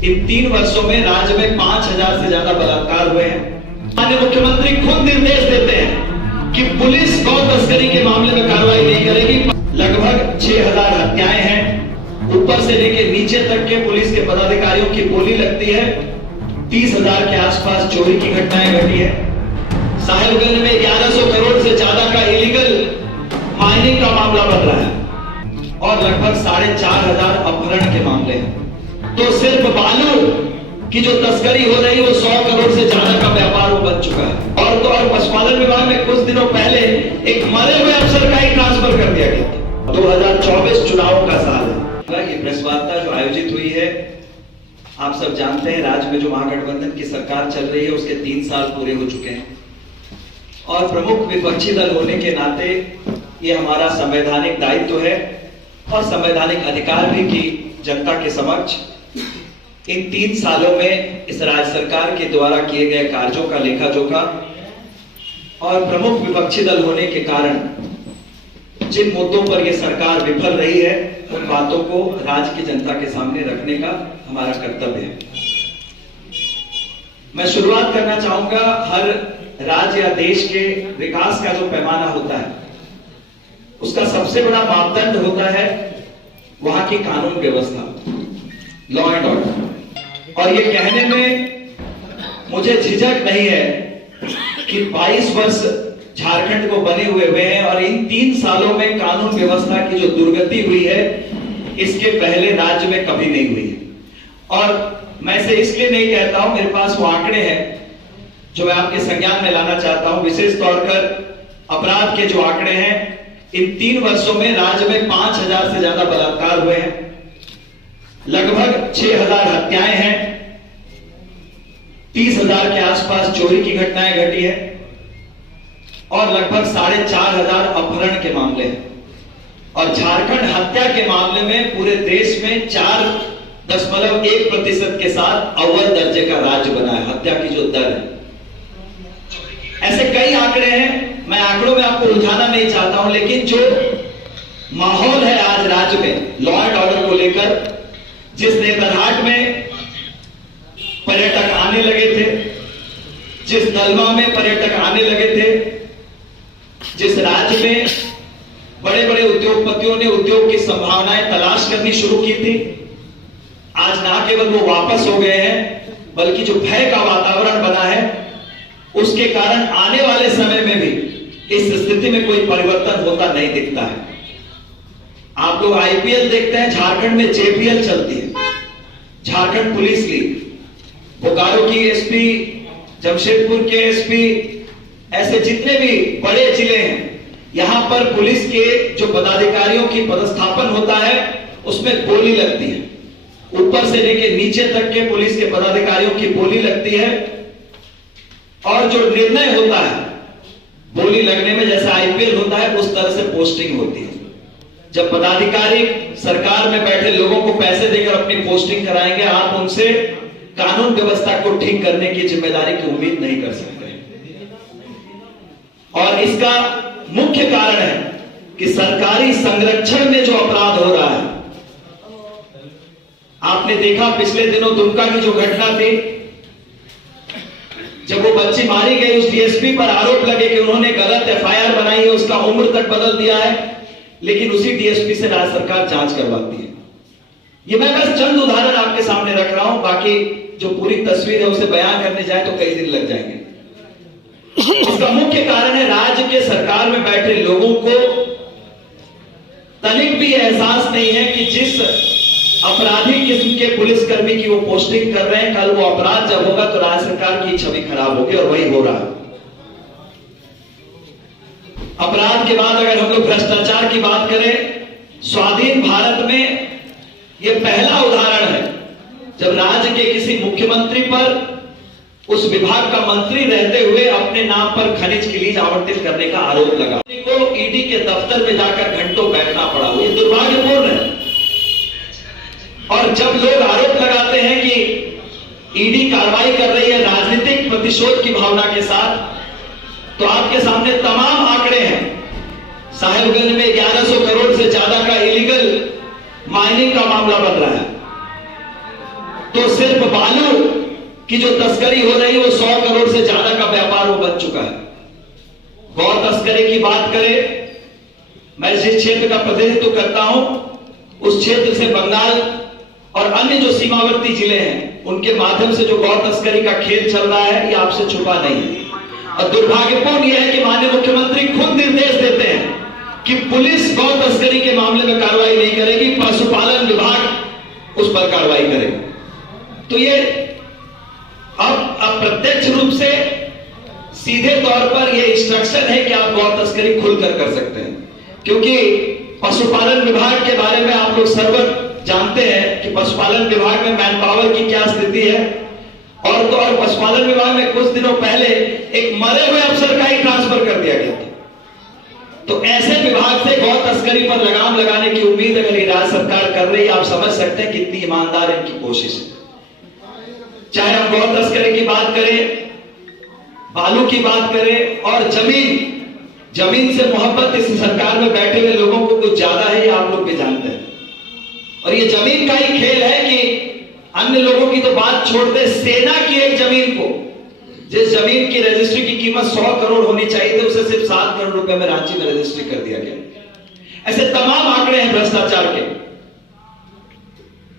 इन 3 वर्षों में राज्य में 5000 से ज्यादा बलात्कार हुए हैं। माननीय मुख्यमंत्री खुद निर्देश देते हैं कि पुलिस गौ तस्करी के मामले में कार्रवाई नहीं करेगी। लगभग 6000 हत्याएं हैं। ऊपर से लेकर नीचे तक के पुलिस के पदाधिकारियों की बोली लगती है। 30,000 के आसपास चोरी की घटनाएं घटी है। साहेबगंज में 1100 करोड़ से ज्यादा का इलीगल माइनिंग का मामला बन रहा है और लगभग 4500 अपहरण के मामले हैं। तो सिर्फ बालू की जो तस्करी हो रही है वो 100 करोड़ से ज्यादा का व्यापार वो बन चुका है। और तो और पशुपालन विभाग में कुछ दिनों पहले एक मरे हुए अफसर का ही ट्रांसफर कर दिया गया। 2024 चुनाव का साल है। ये प्रेस वार्ता जो आयोजित हुई है, आप सब जानते हैं राज्य में जो महागठबंधन की सरकार चल रही है उसके 3 साल पूरे हो चुके हैं और प्रमुख विपक्षी दल होने के नाते ये हमारा संवैधानिक दायित्व है और संवैधानिक अधिकार भी कि जनता के समक्ष इन 3 सालों में इस राज्य सरकार के द्वारा किए गए कार्यों का लेखा जोखा और प्रमुख विपक्षी दल होने के कारण जिन मुद्दों पर यह सरकार विफल रही है उन बातों को राज्य की जनता के सामने रखने का हमारा कर्तव्य है। मैं शुरुआत करना चाहूंगा, हर राज्य या देश के विकास का जो पैमाना होता है उसका सबसे बड़ा मापदंड होता है वहां की कानून व्यवस्था, लॉ एंड ऑर्डर। और ये कहने में मुझे झिझक नहीं है कि 22 वर्ष झारखंड को बने हुए हैं और इन 3 सालों में कानून व्यवस्था की जो दुर्गति हुई है इसके पहले राज्य में कभी नहीं हुई है। और मैं इसे इसलिए नहीं कहता हूं, मेरे पास वो आंकड़े हैं जो मैं आपके संज्ञान में लाना चाहता हूं। विशेष तौर पर अपराध के जो आंकड़े हैं, इन 3 वर्षों में राज्य में 5000 से ज्यादा बलात्कार हुए हैं। लगभग 6000 हत्याएं हैं। 30,000 के आसपास चोरी की घटनाएं घटी है और लगभग 4500 अपहरण के मामले हैं। और झारखंड हत्या के मामले में पूरे देश में 4.1% के साथ अव्वल दर्जे का राज्य बना है। हत्या की जो दर है, ऐसे कई आंकड़े हैं, मैं आंकड़ों में आपको उलझाना नहीं चाहता हूं, लेकिन जो माहौल है आज राज्य में लॉ एंड ऑर्डर को लेकर, जिस नेतरहाट में पर्यटक आने लगे थे, जिस दलमा में पर्यटक आने लगे थे, जिस राज्य में बड़े बड़े उद्योगपतियों ने उद्योग की संभावनाएं तलाश करनी शुरू की थी, आज ना केवल वो वापस हो गए हैं बल्कि जो भय का वातावरण बना है उसके कारण आने वाले समय में भी इस स्थिति में कोई परिवर्तन होता नहीं दिखता है। आप लोग आईपीएल देखते हैं, झारखंड में जेपीएल चलती है, झारखंड पुलिस लीग। बोकारो की एसपी, जमशेदपुर के एसपी, ऐसे जितने भी बड़े जिले हैं, यहां पर पुलिस के जो पदाधिकारियों की पदस्थापन होता है उसमें बोली लगती है। ऊपर से लेकर नीचे तक के पुलिस के पदाधिकारियों की बोली लगती है और जो निर्णय होता है बोली लगने में, जैसा आईपीएल होता है उस तरह से पोस्टिंग होती है। जब पदाधिकारी सरकार में बैठे लोगों को पैसे देकर अपनी पोस्टिंग कराएंगे, आप उनसे कानून व्यवस्था को ठीक करने की जिम्मेदारी की उम्मीद नहीं कर सकते। और इसका मुख्य कारण है कि सरकारी संरक्षण में जो अपराध हो रहा है। आपने देखा पिछले दिनों दुमका की जो घटना थी, जब वो बच्ची मारी गई, उस डीएसपी पर आरोप लगे कि उन्होंने गलत एफआईआर बनाई है, उसका उम्र तक बदल दिया है, लेकिन उसी डीएसपी से राज्य सरकार जांच करवाती है। ये मैं बस चंद उदाहरण आपके सामने रख रहा हूं, बाकी जो पूरी तस्वीर है उसे बयान करने जाए तो कई दिन लग जाएंगे। इसका मुख्य कारण है राज्य के सरकार में बैठे लोगों को तनिक भी एहसास नहीं है कि जिस अपराधी किस्म के पुलिसकर्मी की वो पोस्टिंग कर रहे हैं, कल वो अपराध जब होगा तो राज्य सरकार की छवि खराब होगी, और वही हो रहा है। अपराध के बाद अगर हम लोग भ्रष्टाचार की बात करें, स्वाधीन भारत में यह पहला उदाहरण है जब राज्य के किसी मुख्यमंत्री पर उस विभाग का मंत्री रहते हुए अपने नाम पर खनिज की लीज आवंटित करने का आरोप लगा, को ईडी के दफ्तर में जाकर घंटों बैठना पड़ा। ये दुर्भाग्यपूर्ण है। और जब लोग आरोप लगाते हैं कि ईडी कार्रवाई कर रही है राजनीतिक प्रतिशोध की भावना के साथ, तो आपके सामने तमाम आंकड़े हैं। साहेबगंज में 1100 करोड़ से ज्यादा का इलीगल माइनिंग का मामला बन रहा है। तो सिर्फ बालू की जो तस्करी हो रही है वो 100 करोड़ से ज्यादा का व्यापार वो बन चुका है। गौ तस्करी की बात करें, मैं जिस क्षेत्र का प्रतिनिधित्व करता हूं उस क्षेत्र से बंगाल और अन्य जो सीमावर्ती जिले हैं उनके माध्यम से जो गौ तस्करी का खेल चल रहा है ये आपसे छुपा नहीं है। और दुर्भाग्यपूर्ण यह है कि माननीय मुख्यमंत्री खुद निर्देश देते हैं कि पुलिस गौ तस्करी के मामले में कार्रवाई नहीं करेगी, पशुपालन विभाग उस पर कार्रवाई करेगा। तो ये अब अप्रत्यक्ष रूप से सीधे तौर पर यह इंस्ट्रक्शन है कि आप गौ तस्करी खुलकर कर सकते हैं, क्योंकि पशुपालन विभाग के बारे में आप लोग सर्वत्र जानते हैं कि पशुपालन विभाग में मैन पावर की क्या स्थिति है। और तो और पशुपालन विभाग में कुछ दिनों पहले एक मरे हुए अफसर का ही ट्रांसफर कर दिया गया था। तो ऐसे विभाग से गौ तस्करी पर लगाम लगाने की उम्मीद अगर राज्य सरकार कर रही है, आप समझ सकते हैं कितनी ईमानदार इनकी कोशिश है। चाहे हम गौ तस्करी की बात करें, बालू की बात करें और जमीन से मोहब्बत इस सरकार में बैठे हुए लोगों को कुछ ज्यादा है, ये आप लोग भी जानते हैं। और ये जमीन का ही खेल है कि अन्य लोगों की तो बात छोड़ते, सेना की एक जमीन को, जिस जमीन की रजिस्ट्री की कीमत 100 करोड़ होनी चाहिए थी, उसे सिर्फ 7 करोड़ रुपए में रांची में रजिस्ट्री कर दिया गया। ऐसे तमाम आंकड़े हैं भ्रष्टाचार के।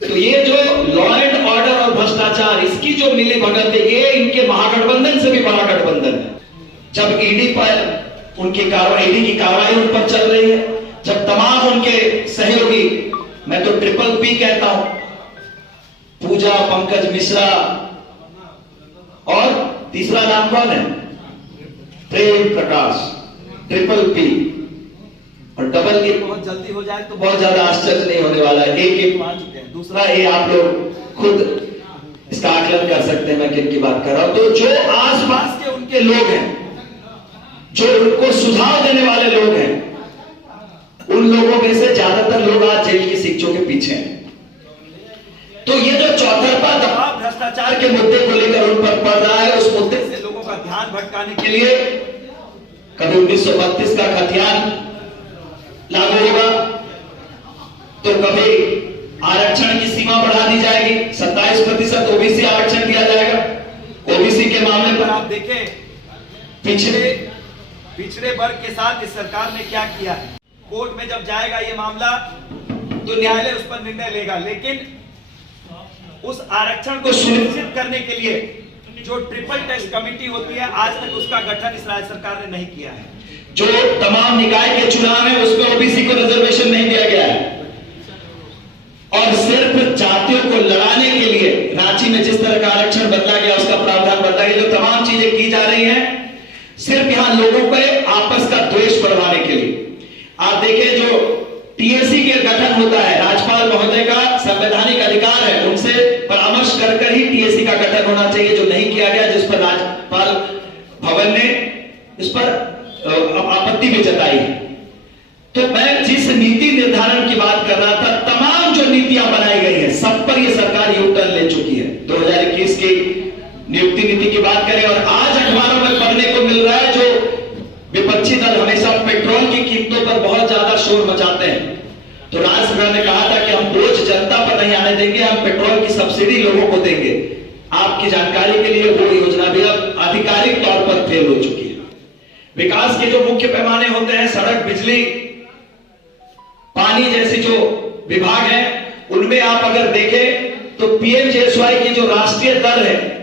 तो ये जो लॉ एंड ऑर्डर और भ्रष्टाचार, इसकी जो मिली भगत है, ये इनके महागठबंधन से भी बड़ा गठबंधन है। जब ईडी पर उनकी कार्रवाई, ईडी की कार्रवाई उन पर चल रही है, जब तमाम उनके सहयोगी, मैं तो ट्रिपल पी कहता हूं, पूजा, पंकज मिश्रा और तीसरा नाम कौन है, प्रेम प्रकाश, ट्रिपल पी और डबल ए बहुत जल्दी हो जाए तो बहुत ज्यादा आश्चर्य नहीं होने वाला है। एक आ चुके हैं, दूसरा ए आप लोग खुद इसका आकलन कर सकते हैं मैं किन की बात कर रहा हूं। तो जो आसपास के उनके लोग हैं, जो उनको सुझाव देने वाले लोग हैं, उन लोगों में से ज्यादातर लोग आज जेल की शिक्षों के पीछे हैं। तो ये जो चौतरफा दबाव भ्रष्टाचार के मुद्दे को लेकर उन पर पड़ रहा है, उस मुद्दे से लोगों का ध्यान भटकाने के लिए कभी 1932 का खतियान लागू होगा, तो कभी आरक्षण की सीमा बढ़ा दी जाएगी, 27% ओबीसी आरक्षण दिया जाएगा। ओबीसी के मामले पर आप देखें, पिछड़े वर्ग के साथ इस सरकार ने क्या किया है। कोर्ट में जब जाएगा ये मामला तो न्यायालय उस पर निर्णय लेगा, लेकिन उस आरक्षण को सुनिश्चित करने के लिए जो ट्रिपल टेस्ट कमेटी होती है, आज तक उसका गठन इस राज्य सरकार ने नहीं किया है। जो तमाम निकाय के चुनाव है उसमें ओबीसी को रिजर्वेशन नहीं दिया गया है। और सिर्फ जातियों को लड़ाने के लिए रांची में जिस तरह का आरक्षण बदला गया, उसका प्रावधान बदला गया, जो तमाम चीजें की जा रही हैं सिर्फ यहां लोगों को आपस का द्वेष बढ़वाने के लिए। आप देखिए, जो टीएसी के गठन होता है, राज्यपाल महोदय का संवैधानिक अधिकार है, उनसे परामर्श कर ही टीएसी का गठन होना चाहिए, जो नहीं किया गया, जिस पर राज्यपाल भवन ने इस पर आपत्ति भी जताई। तो मैं जिस नीति निर्धारण की बात कर रहा था, तमाम जो नीतियां बनाई गई हैं सब पर यह सरकार यू टर्न ले चुकी है। 2021 की नियुक्ति नीति की बात करें, और आज अखबारों में पढ़ने को मिल रहा है, जो विपक्षी दल हमेशा पेट्रोल की कीमतों पर बहुत ज्यादा शोर मचाते हैं, तो राज्य सरकार ने कहा था कि हम बोझ जनता पर नहीं आने देंगे, हम पेट्रोल की सब्सिडी लोगों को देंगे। आपकी जानकारी के लिए वो योजना भी अब आधिकारिक तौर पर फेल हो चुकी है। विकास के जो मुख्य पैमाने होते हैं, सड़क, बिजली, पानी जैसे जो विभाग हैं, उनमें आप अगर देखें तो पीएमजीएसवाई की जो राष्ट्रीय दर है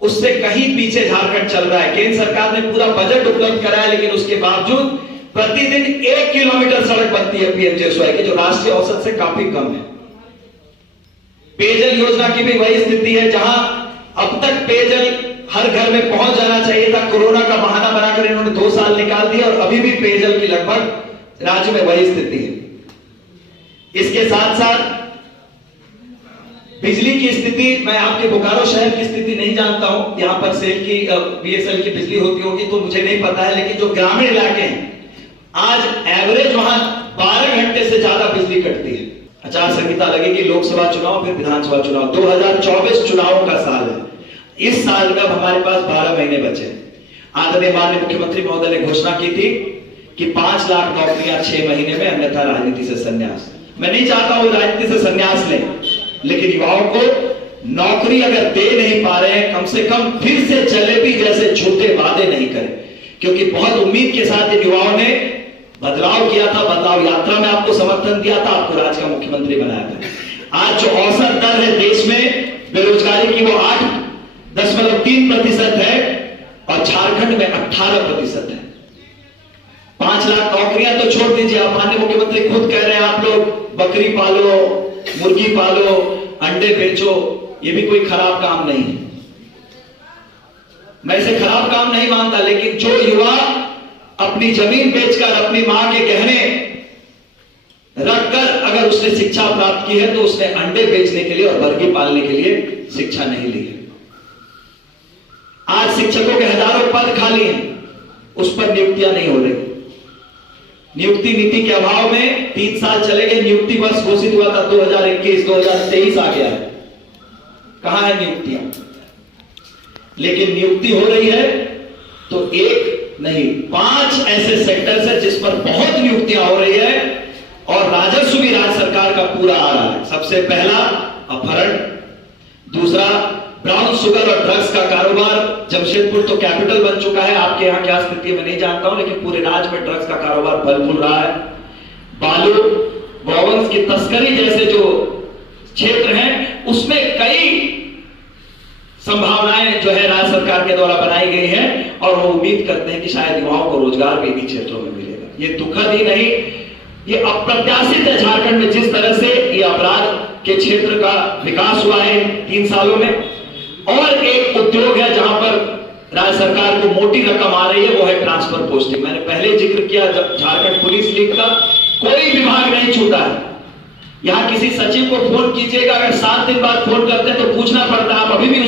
उससे कहीं पीछे झारखंड चल रहा है। केंद्र सरकार ने पूरा बजट उपलब्ध कराया, लेकिन उसके बावजूद प्रतिदिन 1 किलोमीटर सड़क बनती है पीएमजीएसवाई की, जो राष्ट्रीय औसत से काफी कम है। पेयजल योजना की भी वही स्थिति है, जहां अब तक पेयजल हर घर में पहुंच जाना चाहिए था, कोरोना का बहाना बनाकर इन्होंने 2 साल निकाल दिया और अभी भी पेयजल की लगभग राज्य में वही स्थिति है। इसके साथ साथ बिजली की स्थिति, मैं आपके बोकारो शहर की स्थिति नहीं जानता हूं, यहां पर सेल की बीएसएल की बिजली होती होगी तो मुझे नहीं पता है, लेकिन जो ग्रामीण इलाके हैं आज एवरेज वहां 12 घंटे से ज्यादा बिजली कटती है। आचार संहिता लगेगी, लोकसभा चुनाव फिर विधानसभा चुनाव, 2024 चुनावों का साल है। इस साल में अब हमारे पास 12 महीने बचे हैं। आदरणीय माननीय मुख्यमंत्री महोदय ने घोषणा की थी कि 5 लाख नौकरियां 6 महीने में, अन्यथा राजनीति से संन्यास। मैं नहीं चाहता हूं राजनीति से संन्यास लें, लेकिन युवाओं को नौकरी अगर दे नहीं पा रहे हैं, कम से कम फिर से जलेबी जैसे झूठे वादे नहीं करें, क्योंकि बहुत उम्मीद के साथ इन युवाओं ने बदलाव किया था, बदलाव यात्रा में आपको समर्थन दिया था, आपको राज्य का मुख्यमंत्री बनाया था। आज जो औसत दर है देश में बेरोजगारी की वो 8.3% है और झारखंड में 18% है। 5 लाख नौकरियां तो छोड़ दीजिए, आप माननीय मुख्यमंत्री खुद कह रहे हैं आप लोग बकरी पालो, मुर्गी पालो, अंडे बेचो, ये भी कोई खराब काम नहीं है, मैं इसे खराब काम नहीं मानता। लेकिन जो युवा अपनी जमीन बेचकर अपनी मां के गहने रखकर अगर उसने शिक्षा प्राप्त की है तो उसने अंडे बेचने के लिए और मुर्गी पालने के लिए शिक्षा नहीं ली है। आज शिक्षकों के हजारों पद खाली हैं, उस पर नियुक्तियां नहीं हो रही। नियुक्ति नीति के अभाव में 3 साल चले गए, नियुक्ति वर्ष घोषित हुआ था 2021, 2023 आ गया है, कहां है नियुक्तियां? लेकिन नियुक्ति हो रही है तो 1 नहीं 5 ऐसे सेक्टर्स है जिस पर बहुत नियुक्तियां हो रही है और राजस्व भी राज्य सरकार का पूरा आ रहा है। सबसे पहला अपहरण, दूसरा ब्राउन शुगर और ड्रग्स का कारोबार। जमशेदपुर तो कैपिटल बन चुका है, आपके यहां क्या स्थिति है मैं नहीं जानता हूं, लेकिन पूरे राज्य में ड्रग्स का कारोबार फल फूल रहा है। बालू, गौवंश की तस्करी जैसे जो क्षेत्र हैं उसमें कई संभावनाएं जो है राज्य सरकार के द्वारा बनाई गई है और वो उम्मीद करते हैं कि शायद युवाओं को रोजगार भी इन्हीं क्षेत्रों में मिलेगा। ये दुखद ही नहीं, ये अप्रत्याशित है झारखंड में जिस तरह से ये अपराध के क्षेत्र का विकास हुआ है 3 सालों में। और एक उद्योग है जहां पर राज्य सरकार को मोटी रकम आ रही है, वो है ट्रांसफर पोस्टिंग। मैंने पहले जिक्र किया जब झारखंड पुलिस लीग का, कोई विभाग नहीं छूटा है। यहां किसी सचिव को फोन कीजिएगा, अगर 7 दिन बाद फोन करते हैं तो पूछना पड़ता है आप अभी भी